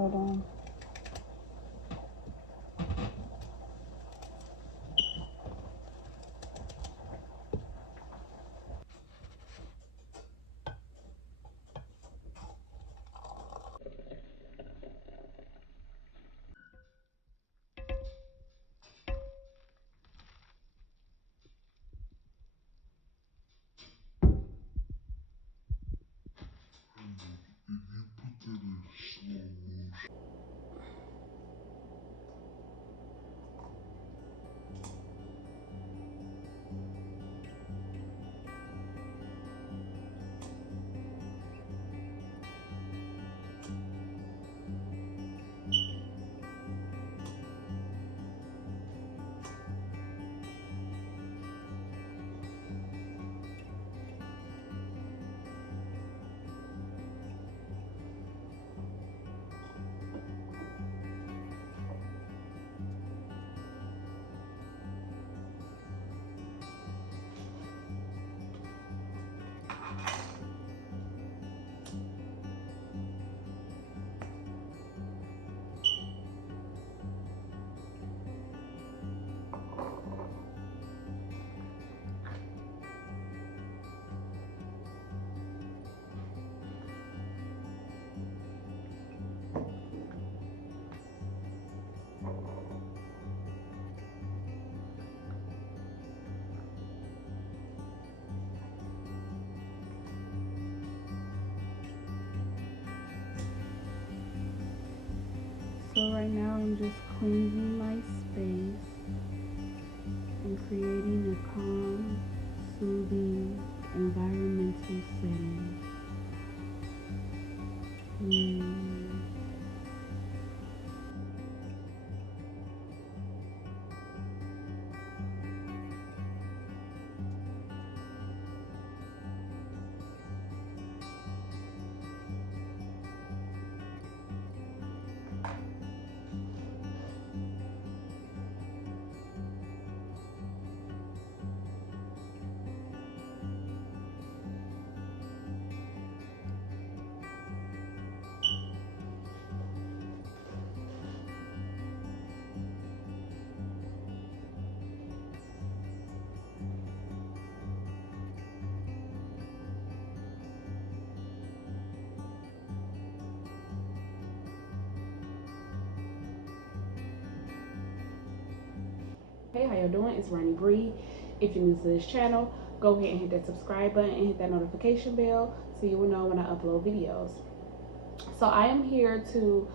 Hold on. So right now I'm just cleansing my space and creating a calm, soothing, environmental setting. Hey, how y'all doing? It's Ronnie Bree. If you're new to this channel, go ahead and hit that subscribe button and hit that notification bell so you will know when I upload videos. So I am here to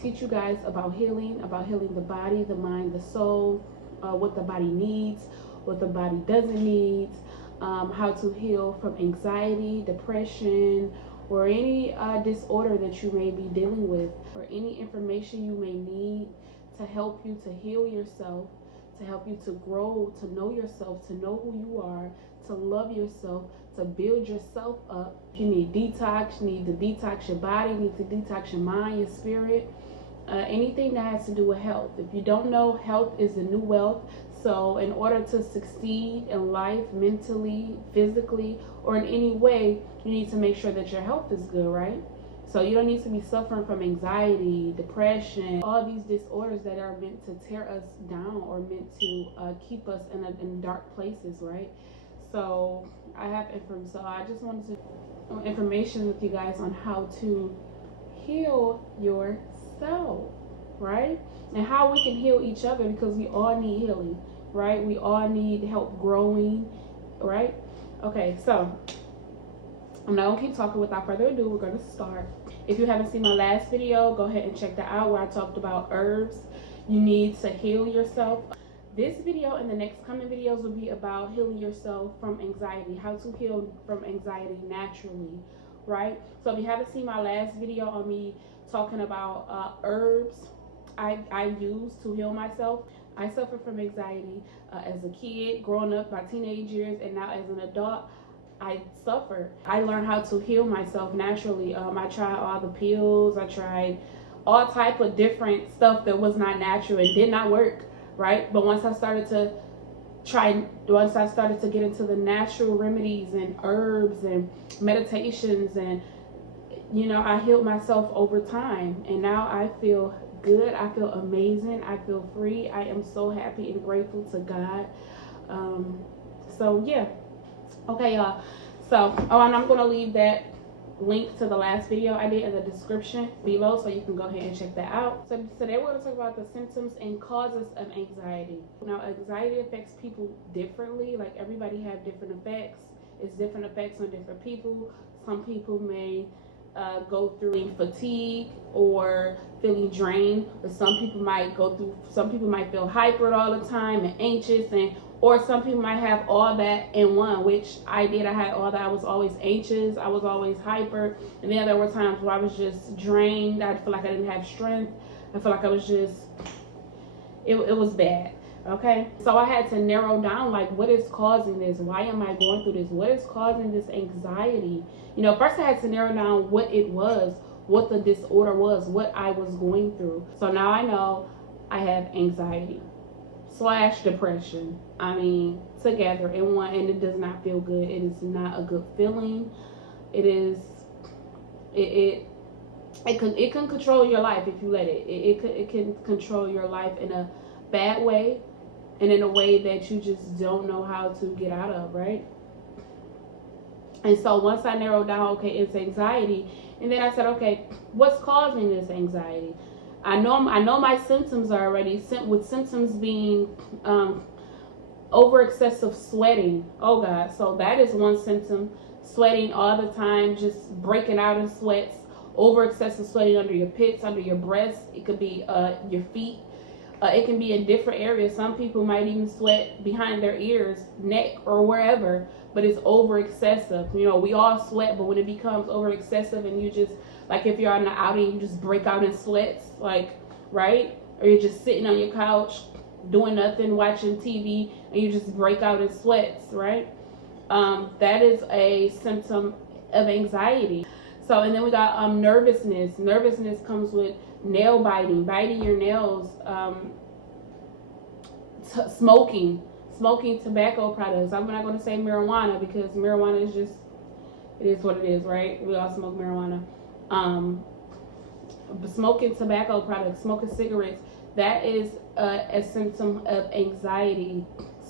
teach you guys about healing the body, the mind, the soul, what the body needs, what the body doesn't need, how to heal from anxiety, depression, or any disorder that you may be dealing with, or any information you may need to help you to heal yourself, to help you to grow, to know yourself, to know who you are, to love yourself, to build yourself up. You need detox, you need to detox your body, you need to detox your mind, your spirit, anything that has to do with health. If you don't know, health is the new wealth. So in order to succeed in life, mentally, physically, or in any way, you need to make sure that your health is good, right? So you don't need to be suffering from anxiety, depression, all these disorders that are meant to tear us down or meant to keep us in dark places, right? So I have information. So I just wanted to information with you guys on how to heal yourself, right? And how we can heal each other, because we all need healing, right? We all need help growing, right? Okay, so I'm not gonna keep talking. Without further ado, we're gonna start. If you haven't seen my last video, go ahead and check that out, where I talked about herbs you need to heal yourself. This video and the next coming videos will be about healing yourself from anxiety, how to heal from anxiety naturally, right? So if you haven't seen my last video on me talking about herbs I use to heal myself, I suffered from anxiety as a kid, growing up, my teenage years, and now as an adult. I suffered. I learned how to heal myself naturally. I tried all the pills. I tried all type of different stuff that was not natural and did not work, right? But once I started to get into the natural remedies and herbs and meditations and you know, I healed myself over time, and now I feel good. I feel amazing. I feel free. I am so happy and grateful to God. So yeah. Okay, y'all. So, oh, and I'm going to leave that link to the last video I did in the description below, so you can go ahead and check that out. So today we're going to talk about the symptoms and causes of anxiety. Now, anxiety affects people differently. Like, everybody have different effects. It's different effects on different people. Some people may go through fatigue or feeling drained, but some people might feel hyper all the time and anxious, or some people might have all that in one, which I did. I had all that. I was always anxious. I was always hyper. And then there were times where I was just drained. I feel like I didn't have strength. I feel like I was just, it was bad. Okay. So I had to narrow down, like, what is causing this? Why am I going through this? What is causing this anxiety? You know, first I had to narrow down what it was, what the disorder was, what I was going through. So now I know I have anxiety / depression. I mean, together in one, and it does not feel good. It is not a good feeling. It can control your life if you let it. It can control your life in a bad way, and in a way that you just don't know how to get out of, right? And so once I narrowed down, okay, it's anxiety, and then I said, okay, what's causing this anxiety? I know my symptoms are already, with symptoms being over excessive sweating. Oh God, so that is one symptom. Sweating all the time, just breaking out in sweats, over excessive sweating under your pits, under your breasts. It could be your feet. It can be in different areas. Some people might even sweat behind their ears, neck, or wherever, but it's over excessive. You know, we all sweat, but when it becomes over excessive and you just, like, if you're on the outing, you just break out in sweats, like, right? Or you're just sitting on your couch doing nothing, watching TV, and you just break out in sweats, right? That is a symptom of anxiety. So, and then we got nervousness. Nervousness comes with nail biting your nails, smoking tobacco products. I'm not going to say marijuana, because marijuana is just, it is what it is, right? We all smoke marijuana. Smoking tobacco products, smoking cigarettes, that is a symptom of anxiety.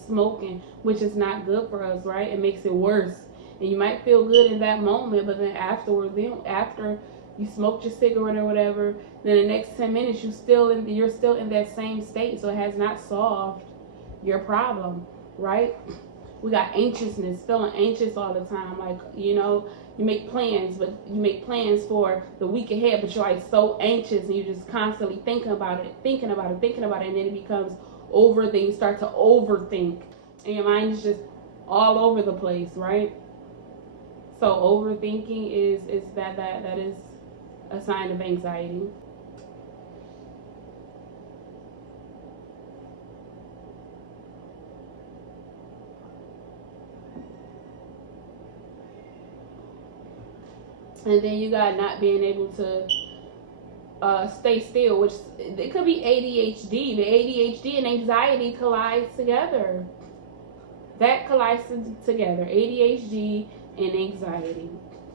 Smoking, which is not good for us, right? It makes it worse. And you might feel good in that moment, but then afterwards, after you smoked your cigarette or whatever, then the next 10 minutes you're still in that same state. So it has not solved your problem, right? We got anxiousness, feeling anxious all the time. Like, you know, you make plans for the week ahead, but you're like so anxious, and you're just constantly thinking about it, and then it becomes you start to overthink, and your mind is just all over the place, right? So overthinking is that is a sign of anxiety. And then you got not being able to stay still, which it could be ADHD. The ADHD and anxiety collides together. That collides together. ADHD and anxiety.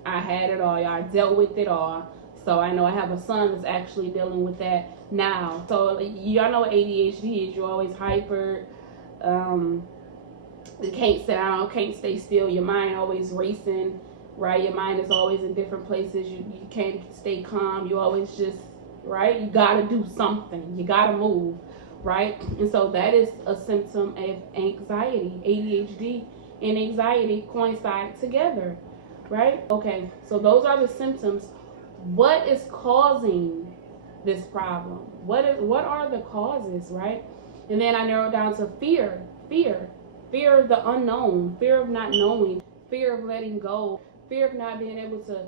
I had it all, y'all. I dealt with it all. So I know I have a son that's actually dealing with that now. So y'all know what ADHD is. You're always hyper. You can't sit down, can't stay still. Your mind always racing, right? Your mind is always in different places. You can't stay calm. You always just, right? You gotta do something. You gotta move, right? And so that is a symptom of anxiety. ADHD and anxiety coincide together, right? Okay, so those are the symptoms. What is causing this problem? What are the causes, right? And then I narrowed down to fear of the unknown, fear of not knowing, fear of letting go, fear of not being able to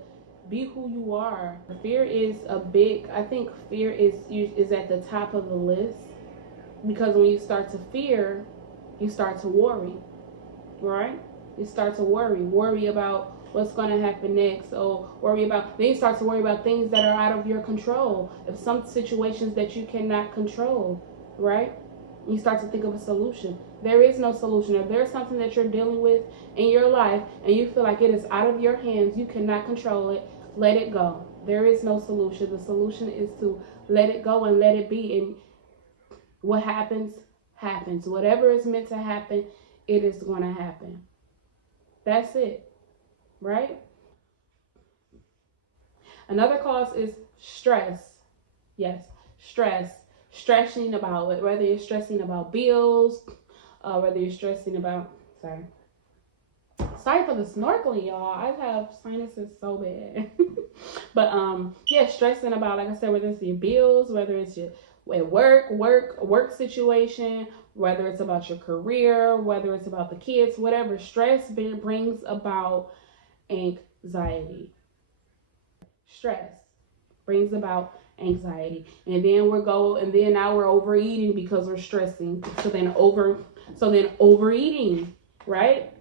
be who you are. Fear is I think fear is at the top of the list, because when you start to fear, you start to worry, right? You start to worry about what's going to happen next, or then you start to worry about things that are out of your control. If some situations that you cannot control, right? You start to think of a solution. There is no solution. If there's something that you're dealing with in your life and you feel like it is out of your hands, you cannot control it, Let it go. There is no solution. The solution is to let it go and let it be. And what happens, happens. Whatever is meant to happen, it is going to happen. That's it, right? Another cause is stress. Yes, stress. Stressing about it, whether you're stressing about bills, whether you're stressing about, sorry for the snorkeling, y'all. I have sinuses so bad. But yeah, stressing about, like I said, whether it's your bills, whether it's your work situation, whether it's about your career, whether it's about the kids, whatever. Stress brings about anxiety. Stress brings about anxiety, and then now we're overeating because we're stressing. So then overeating, right?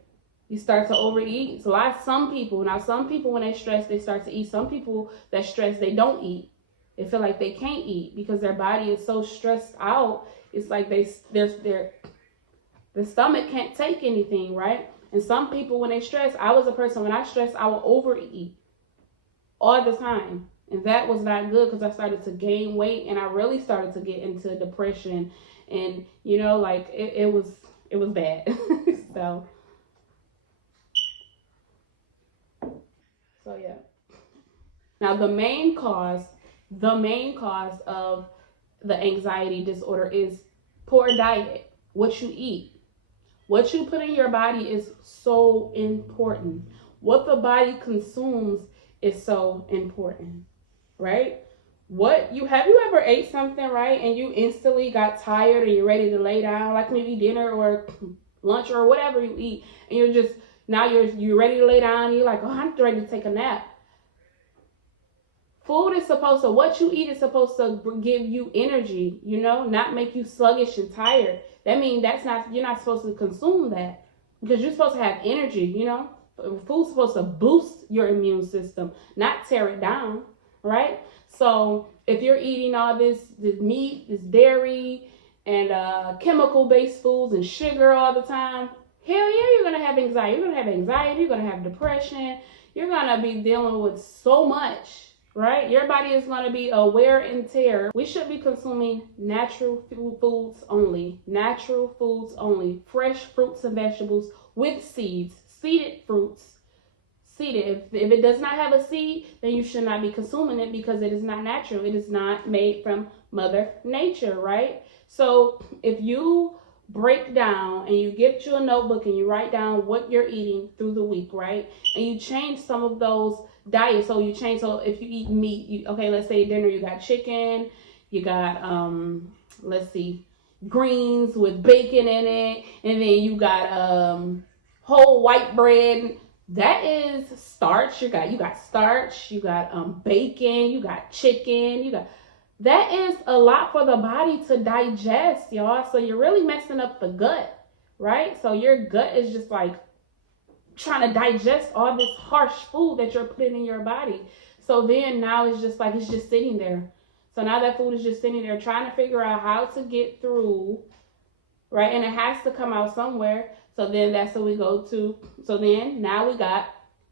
You start to overeat. So some people when they stress, they start to eat. Some people that stress, they don't eat. They feel like they can't eat because their body is so stressed out. It's like the stomach can't take anything, right? And some people, when they stress, I was a person, when I stress, I would overeat all the time. And that was not good because I started to gain weight and I really started to get into depression. And, like it was bad. So yeah. Now the main cause of the anxiety disorder is poor diet. What you eat. What you put in your body is so important. What the body consumes is so important, right? Have you ever ate something, right, and you instantly got tired and you're ready to lay down, like maybe dinner or lunch or whatever you eat, and you're ready to lay down and you're like, oh, I'm ready to take a nap. What you eat is supposed to give you energy, not make you sluggish and tired. That means you're not supposed to consume that because you're supposed to have energy, Food's supposed to boost your immune system, not tear it down, right? So if you're eating all this meat, this dairy, and chemical-based foods and sugar all the time, hell yeah, you're going to have anxiety. You're going to have depression. You're going to be dealing with so much, right? Your body is going to be a wear and tear. We should be consuming natural foods only. Natural foods only. Fresh fruits and vegetables with seeds. Seeded fruits. Seeded. If it does not have a seed, then you should not be consuming it because it is not natural. It is not made from Mother Nature, right? So if you break down and you get you a notebook and you write down what you're eating through the week, right? And you change some of those diets. So if you eat meat, let's say dinner, you got chicken, you got, greens with bacon in it, and then you got, whole white bread. That is starch. You got starch, you got bacon, you got chicken, that is a lot for the body to digest, y'all. So you're really messing up the gut, right? So your gut is just like trying to digest all this harsh food that you're putting in your body. So then now it's just sitting there. So now that food is just sitting there trying to figure out how to get through, right? And it has to come out somewhere. So then that's what we go to. So then now we got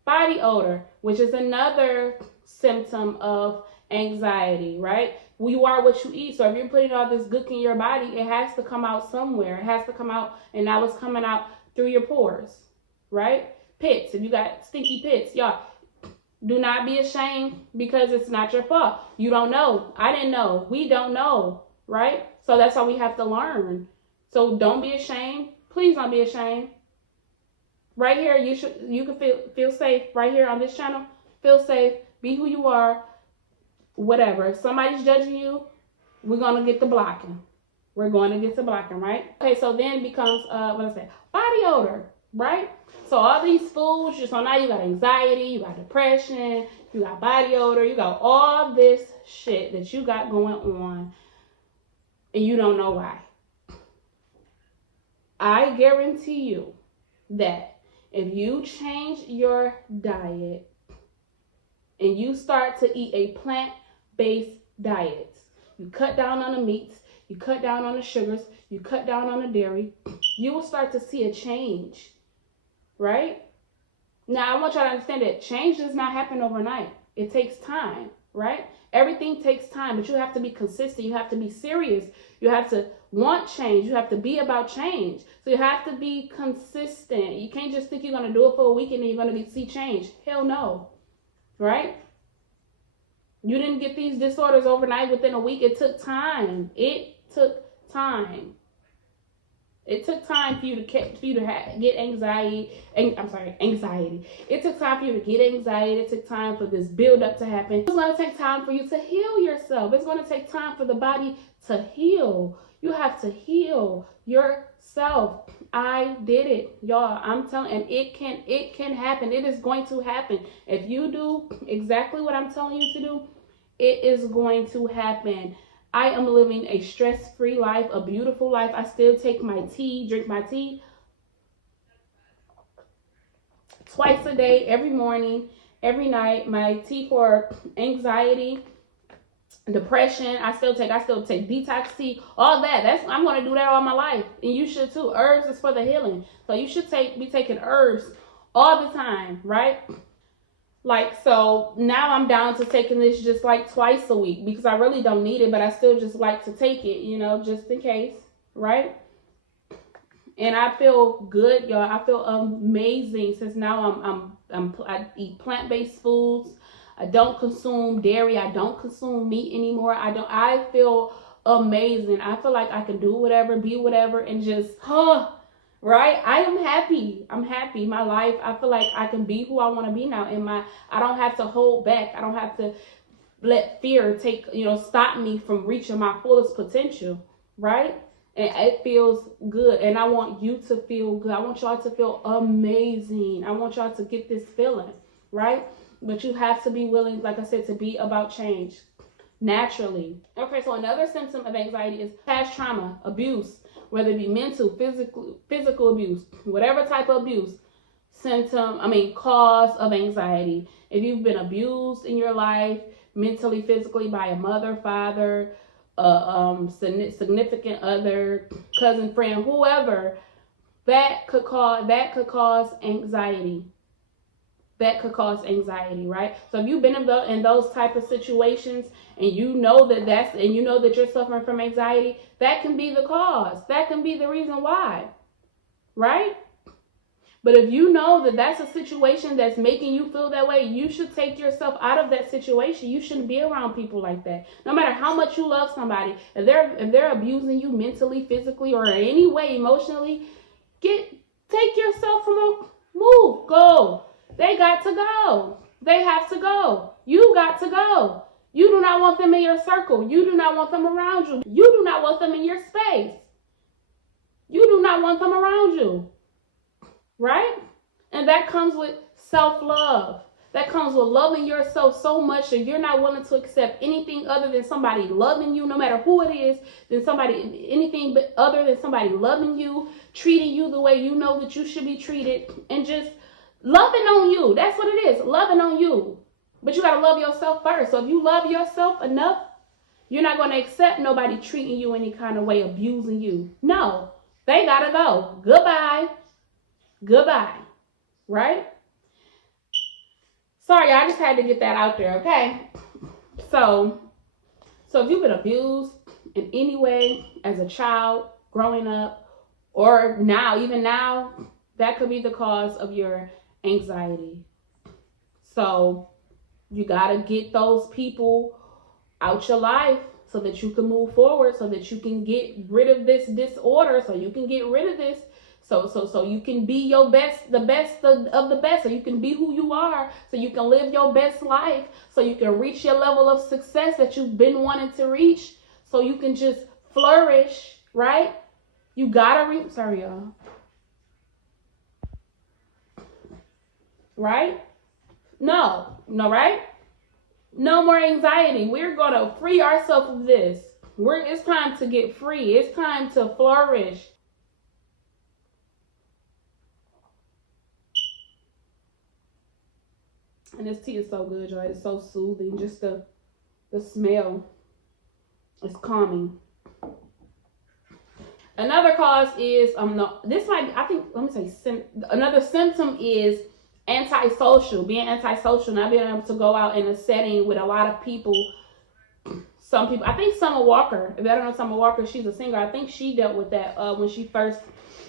body odor, which is another symptom of anxiety, right? You are what you eat. So if you're putting all this gook in your body, it has to come out somewhere. It has to come out, and now it's coming out through your pores, right? Pits. If you got stinky pits, y'all, do not be ashamed because it's not your fault. You don't know. I didn't know. We don't know, right? So that's why we have to learn. So don't be ashamed. Please don't be ashamed. Right here, you can feel safe right here on this channel. Feel safe. Be who you are. Whatever. If somebody's judging you, we're going to get to blocking. We're going to get to blocking, right? Okay, so then it becomes, body odor, right? So all these foods, so now you got anxiety, you got depression, you got body odor, you got all this shit that you got going on, and you don't know why. I guarantee you that if you change your diet and you start to eat a plant-based diet, you cut down on the meats, you cut down on the sugars, you cut down on the dairy, you will start to see a change, right? Now, I want y'all to understand that change does not happen overnight. It takes time, right? Everything takes time, but you have to be consistent. You have to be serious. You have to want change. You have to be about change. So you have to be consistent. You can't just think you're going to do it for a week and then you're going to see change. Hell no, right? You didn't get these disorders overnight within a week. It took time. It took time. It took time for you to get anxiety. Anxiety. It took time for you to get anxiety. It took time for this buildup to happen. It's going to take time for you to heal yourself. It's going to take time for the body to heal. You have to heal yourself. I did it, y'all. I'm telling, and it can happen. It is going to happen. If you do exactly what I'm telling you to do, it is going to happen. I am living a stress-free life, a beautiful life. I still take my tea, drink my tea twice a day, every morning, every night. My tea for anxiety, depression, I still take detox tea, all that. I'm going to do that all my life, and you should too. Herbs is for the healing, so you should be taking herbs all the time, right? Like, so now I'm down to taking this just like twice a week because I really don't need it, but I still just like to take it, you know, just in case, right? And I feel good, y'all. I feel amazing since now I eat plant-based foods. I don't consume dairy. I don't consume meat anymore. I feel amazing. I feel like I can do whatever, be whatever, and just, right? I am happy. I'm happy. My life, I feel like I can be who I want to be now. I don't have to hold back. I don't have to let fear stop me from reaching my fullest potential, right? And it feels good. And I want you to feel good. I want y'all to feel amazing. I want y'all to get this feeling, right? But you have to be willing, like I said, to be about change naturally. Okay, so another symptom of anxiety is past trauma, abuse, whether it be mental, physical abuse, whatever type of abuse, cause of anxiety. If you've been abused in your life, mentally, physically, by a mother, father, significant other, cousin, friend, whoever, that could cause anxiety. That could cause anxiety, right? So if you've been in those type of situations and you know that you're suffering from anxiety, that can be the cause. That can be the reason why, right? But if you know that that's a situation that's making you feel that way, you should take yourself out of that situation. You shouldn't be around people like that. No matter how much you love somebody, if they're abusing you mentally, physically, or in any way emotionally, take yourself move, go. They got to go. They have to go. You got to go. You do not want them in your circle. You do not want them around you. You do not want them in your space. You do not want them around you. Right? And that comes with self-love. That comes with loving yourself so much that you're not willing to accept anything other than somebody loving you, no matter who it is, anything but other than somebody loving you, treating you the way you know that you should be treated, and just loving on you. That's what it is. Loving on you. But you got to love yourself first. So if you love yourself enough, you're not going to accept nobody treating you any kind of way, abusing you. No. They got to go. Goodbye. Goodbye. Right? Sorry, I just had to get that out there, okay? So if you've been abused in any way as a child, growing up, or even now, that could be the cause of your anxiety. So you got to get those people out your life so that you can move forward, so that you can get rid of this disorder, so you can get rid of this, so you can be your best, the best of the best, so you can be who you are, so you can live your best life, so you can reach your level of success that you've been wanting to reach, so you can just flourish, right? You gotta sorry, y'all. Right? No, right? No more anxiety. We're going to free ourselves of this. It's time to get free. It's time to flourish. And this tea is so good, y'all. It's so soothing. Just the smell is calming. Another cause is another symptom is antisocial, not being able to go out in a setting with a lot of people. Some people, I think Summer Walker, if I don't know Summer Walker, she's a singer. I think she dealt with that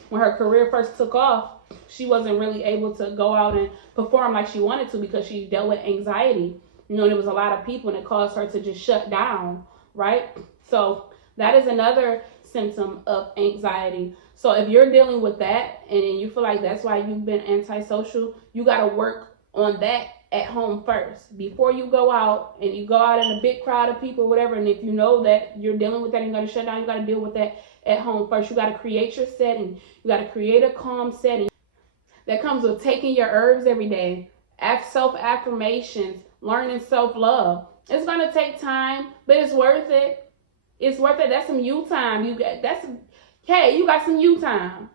when her career first took off. She wasn't really able to go out and perform like she wanted to because she dealt with anxiety. You know, there was a lot of people and it caused her to just shut down, right? So that is another symptom of anxiety. So if you're dealing with that and you feel like that's why you've been antisocial, you got to work on that at home first before you go out, and you go out in a big crowd of people, whatever. And if you know that you're dealing with that and you got to shut down, you got to deal with that at home first. You got to create your setting. You got to create a calm setting. That comes with taking your herbs every day, self-affirmations, learning self-love. It's going to take time, but it's worth it. It's worth it. That's some you time. You got some you time.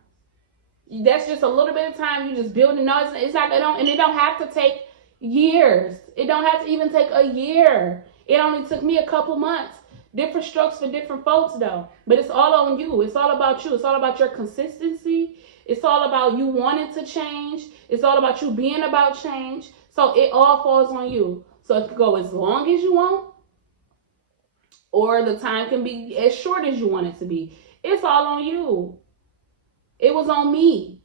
That's just a little bit of time. You just building. No, it's not. It don't have to take years. It don't have to even take a year. It only took me a couple months. Different strokes for different folks, though. But it's all on you. It's all about you. It's all about your consistency. It's all about you wanting to change. It's all about you being about change. So it all falls on you. So it can go as long as you want, or the time can be as short as you want it to be. It's all on you. It was on me.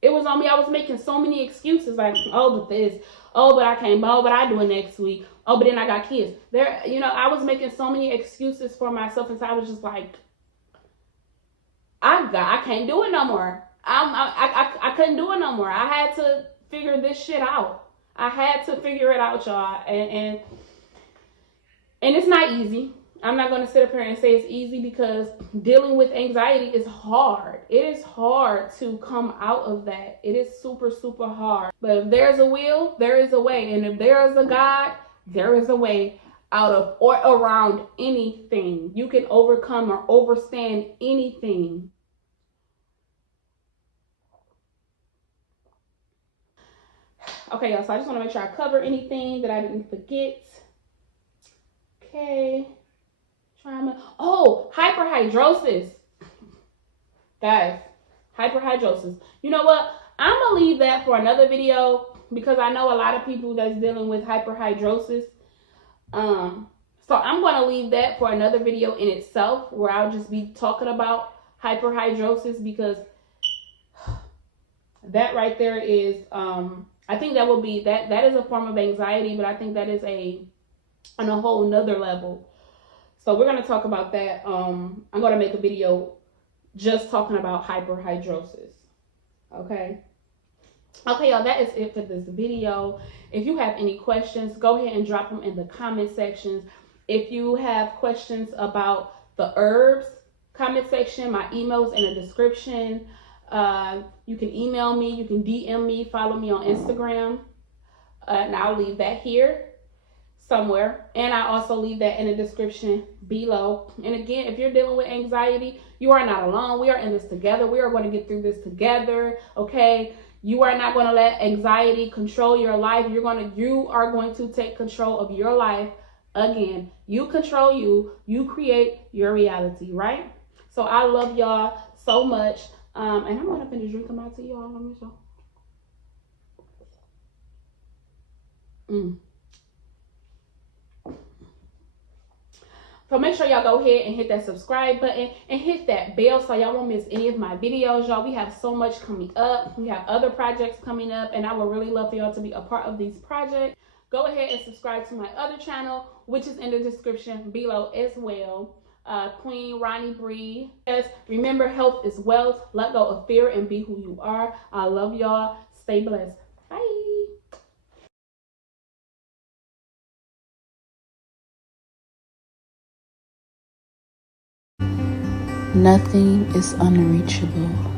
It was on me. I was making so many excuses like, oh, but this, oh, but I can't, oh, but I do it next week. Oh, but then I got kids. I was making so many excuses for myself, and so I was just like, I can't do it no more. I couldn't do it no more. I had to figure this shit out. I had to figure it out, y'all. And it's not easy. I'm not going to sit up here and say it's easy, because dealing with anxiety is hard. It is hard to come out of that. It is super, super hard. But if there's a will, there is a way. And if there is a God, there is a way out of or around anything. You can overcome or overstand anything. Okay, y'all, so I just want to make sure I cover anything that I didn't forget. Okay. Hyperhidrosis. Guys, hyperhidrosis. You know what? I'm going to leave that for another video, because I know a lot of people that's dealing with hyperhidrosis. So I'm going to leave that for another video in itself, where I'll just be talking about hyperhidrosis, because that right there is, I think that will be, that is a form of anxiety, but I think that is on a whole nother level. So we're going to talk about that. I'm going to make a video just talking about hyperhidrosis. Okay, y'all, that is it for this video. If you have any questions, go ahead and drop them in the comment sections. If you have questions about the herbs, comment section, my email's in the description. You can email me, you can DM me, follow me on Instagram, and I'll leave that here somewhere, and I also leave that in the description below. And again, if you're dealing with anxiety, you are not alone. We are in this together. We are going to get through this together. Okay, you are not going to let anxiety control your life. You are going to take control of your life. Again, you control you create your reality, right? So I love y'all so much, and I'm going to finish drinking my tea, y'all. Let me show. So make sure y'all go ahead and hit that subscribe button and hit that bell so y'all won't miss any of my videos, y'all. We have so much coming up. We have other projects coming up, and I would really love for y'all to be a part of these projects. Go ahead and subscribe to my other channel, which is in the description below as well. Queen Ronnie Bree. Yes, remember, health is wealth. Let go of fear and be who you are. I love y'all. Stay blessed. Bye. Nothing is unreachable.